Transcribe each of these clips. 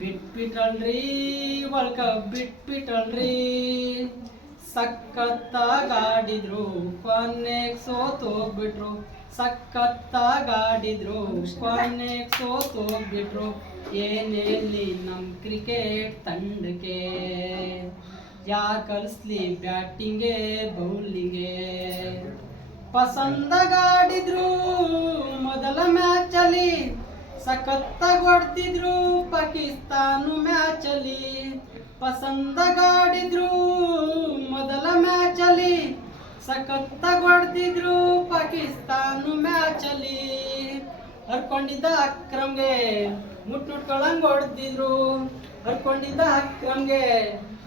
ಬಿಟ್ಬಿಟ್ರಲ್ರಿ world cup ಬಿಟ್ಬಿಟ್ರಲ್ರಿ. ಸಖತ್ತಾಗಾಡಿದ್ರು ಕೊನೆಗೆ ಸೋತೋಗ್ಬಿಟ್ರು. ಸಖತ್ತಾಗಾಡಿದ್ರು ಕೊನೆಗೆ ಸೋತೋಗ್ಬಿಟ್ರು. ಏನೇಳಿ ನಮ್ಮ ಕ್ರಿಕೆಟ್ ತಂಡಕ್ಕೆ, ಯಾರು ಕಲಿಸ್ಲಿ ಬ್ಯಾಟಿಂಗೆ ಬೌಲಿಂಗೆ. ಪಸಂದಗಾಡಿದ್ರು ಮೊದಲ ಮ್ಯಾಚಲ್ಲಿ, ಸಖತ್ತಾಗಿ ಹೊಡ್ತಿದ್ರು ಪಾಕಿಸ್ತಾನ ಮ್ಯಾಚಲ್ಲಿ. ಪಸಂದಗಾಡಿದ್ರು ಮೊದಲ ಮ್ಯಾಚಲ್ಲಿ, ಸಖತ್ತಾಗಿ ಹೊಡ್ತಿದ್ರು ಪಾಕಿಸ್ತಾನ ಮ್ಯಾಚಲ್ಲಿ. ಹರ್ಕೊಂಡಿದ್ದ ಅಕ್ರಮ್ಗೆ ಮುಟ್ಕೊಳಂಗ್ ಹೊಡ್ದಿದ್ರು. ಹರ್ಕೊಂಡಿದ್ದ ಅಕ್ರಮ್ಗೆ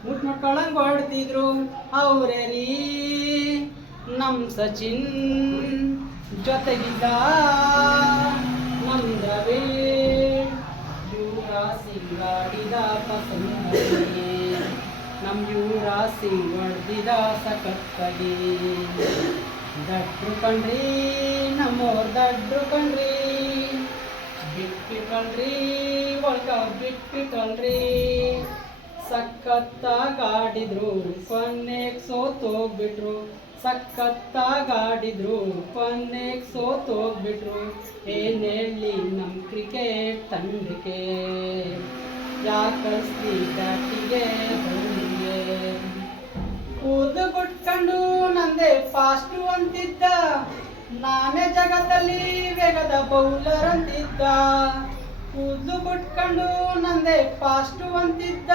ಮುಟ್ಕೊಳಂಗ್ ಹೊಡ್ದಿದ್ರು. ಅವರೇ ರೀ ನಮ್ ಸಚಿನ್ ಜೊತೆಗಿದ್ದ ನಮ್ ದ್ರವಿಡ್. ಯುವರಾಜ್ ಸಿಂಗ್ ಆಡಿದ ಪಸಂದಗಿ, ನಮ್ ಯುವರಾಜ್ ಸಿಂಗ್ ಹೊಡ್ದಿದ ಸಖತ್ತಾಗಿ. ದಡ್ರು ಕಣ್ರಿ ನಮ್ಮೋರ್ ದಡ್ರು ಕಣ್ರಿ. ಬಿಟ್ಬಿಟ್ರಲ್ರಿ ವರ್ಲ್ಡ್ ಕಪ್ ಬಿಟ್ಬಿಟ್ರಲ್ರಿ. ಸಖತ್ತಾಗಾಡಿದ್ರು ಕೊನೆಗೆ ಸೋತೋಗ್ಬಿಟ್ರು. ಸಖತ್ತಾಗಾಡಿದ್ರು ಕೊನೆಗೆ ಸೋತೋಗ್ಬಿಟ್ರು. ಏನೇಳಿ ನಮ್ಮ ಕ್ರಿಕೆಟ್ ತಂಡಕ್ಕೆ, ಯಾಕೆ ಕಳಿಸ್ಲಿ ಬ್ಯಾಟಿಗೆ ಬೌಲಿಂಗೆ. ಕೂದು ಬಿಟ್ಕೊಂಡು ನಂದೇ ಫಾಸ್ಟು ಅಂತಿದ್ದ, ನಾನೇ ಜಗತ್ತಲ್ಲಿ ವೇಗದ ಬೌಲರ್ ಅಂತಿದ್ದ. ಕೂದಲು ಬಿಟ್ಕೊಂಡು ನಂದೇ ಫಾಸ್ಟು ಅಂತಿದ್ದ,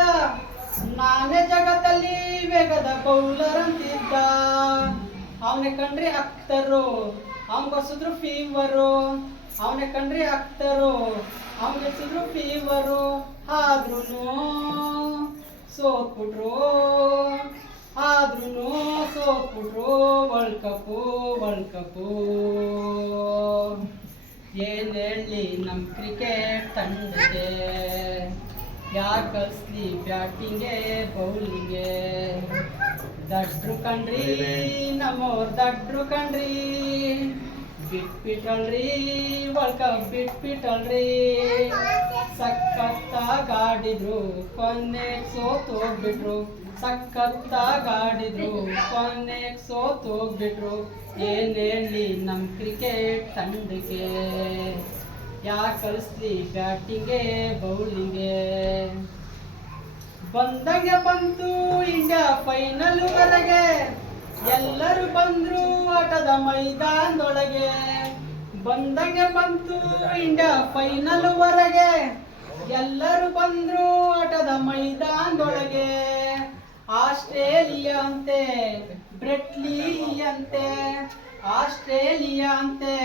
ನಾನೇ ಜಗತ್ತಲ್ಲಿ ವೇಗದ ಬೌಲರ್ ಅಂತಿದ್ದ. ಅವನೇ ಕಂಡ್ರಿ ಅಕ್ತರು, ಅವನ್ಗೊಸಿದ್ರು ಫೀವರು. ಅವನೇ ಕಂಡ್ರಿ ಅಕ್ತರು, ಅವನ್ಗೊಸಿದ್ರು ಫೀವರು. ಆದ್ರೂ ಸೋತ್ಬಿಟ್ರು, ಆದ್ರೂ ಸೋತ್ಬಿಟ್ರು. World cup. ಏನ್ ಹೇಳಿ ನಮ್ಮ ಕ್ರಿಕೆಟ್ ತಂಡಕ್ಕೆ, ಯಾರು ಕಲಿಸ್ಲಿ ಬ್ಯಾಟಿಂಗೆ ಬೌಲಿಂಗೆ. ದಡ್ರು ಕಣ್ರಿ ನಮ್ಮೋರ್ ದಡ್ರು ಕಣ್ರಿ. ಬಿಟ್ಬಿಟ್ರಲ್ರಿ ವರ್ಲ್ಡ್ ಕಪ್ ಬಿಟ್ಬಿಟ್ರಲ್ರಿ. ಸಖತ್ತಾಗಾಡಿದ್ರು ಕೊನೆಗೆ ಸೋತೋಗ್ಬಿಟ್ರು. ಸಖತ್ತಾಗಾಡಿದ್ರು ಕೊನೆಗೆ ಸೋತೋಗ್ಬಿಟ್ರು. ಏನೇಳಿ ನಮ್ಮ ಕ್ರಿಕೆಟ್ ತಂಡಕ್ಕೆ, ಯಾಕೆ ಕಲಿಸ್ಲಿ ಬ್ಯಾಟಿಂಗೆ ಬೌಲಿಂಗೆ. ಬಂದಂಗೆ ಬಂತು ಇಂಡಿಯಾ ಫೈನಲ್ ವರೆಗೆ, ಎಲ್ಲರೂ ಬಂದ್ರು ಆಟದ ಮೈದಾನದೊಳಗೆ. ಬಂದಂಗೆ ಬಂತು ಇಂಡಿಯಾ ಫೈನಲ್ ವರೆಗೆ, ಎಲ್ಲರೂ ಬಂದ್ರು ಆಟದ ಮೈದಾನದೊಳಗೆ. ಆಸ್ಟ್ರೇಲಿಯಾ ಅಂತೆ ಬ್ರೆಟ್ ಲೀ ಅಂತೆ, ಆಸ್ಟ್ರೇಲಿಯಾ ಅಂತೆ